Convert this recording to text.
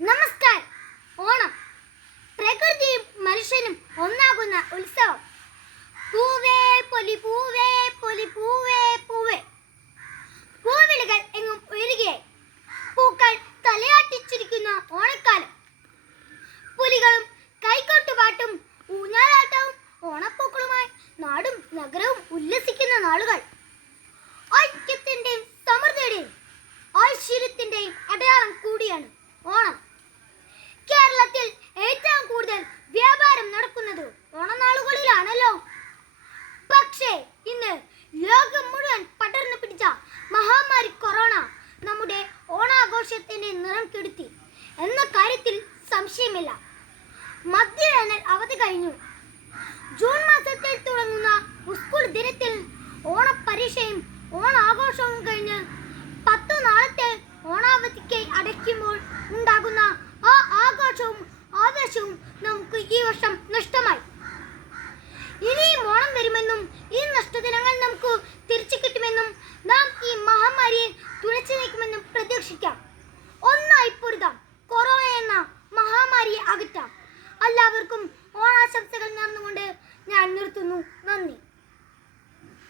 നമസ്കാരം. ഓണം. പ്രകൃതിയും മനുഷ്യനും ഒന്നാകുന്ന ഉത്സവം. പൂവേ പൊലി പൂവേ പൊലി പൂവേ പൂവേ. പൂവിളികൾ എങ്ങും ഉയരുകയായി. പൂക്കൾ തലയാട്ടിച്ചിരിക്കുന്ന ഓണക്കാലം. പുലികളും കൈകൊട്ടുപാട്ടും ഊഞ്ഞാലാട്ടവും ഓണപ്പൂക്കളുമായി നാടും നഗരവും ഉല്ലസിക്കുന്ന നാളുകൾ. ഓണാഘോഷത്തിന്റെ നിറം കെടുത്തി. എന്ന കാര്യത്തിൽ സംശയമില്ല. മധ്യവേനൽ അവധി കഴിഞ്ഞു. ജൂൺ മാസത്തിൽ തുടങ്ങുന്ന സ്കൂൾ ദിനത്തിൽ ഓണപരീക്ഷയും ഓണാഘോഷവും കഴിഞ്ഞ് പത്ത് നാളത്തെ ഓണാവധിക്ക് അടയ്ക്കുമ്പോൾ ഉണ്ടാകുന്ന ആ ആഘോഷവും ആവേശവും നമുക്ക് ഈ വർഷം നഷ്ടമായി. ഇനിയും ഓണം വരുമെന്നും ഈ നഷ്ടദിനങ്ങൾ നമുക്ക് തിരിച്ചു കിട്ടുമെന്നും നാം ഈ മഹാമാരിയെ തുണച്ചു നീക്കുമെന്നും പ്രതീക്ഷിക്കാം. അകറ്റാം എല്ലാവർക്കും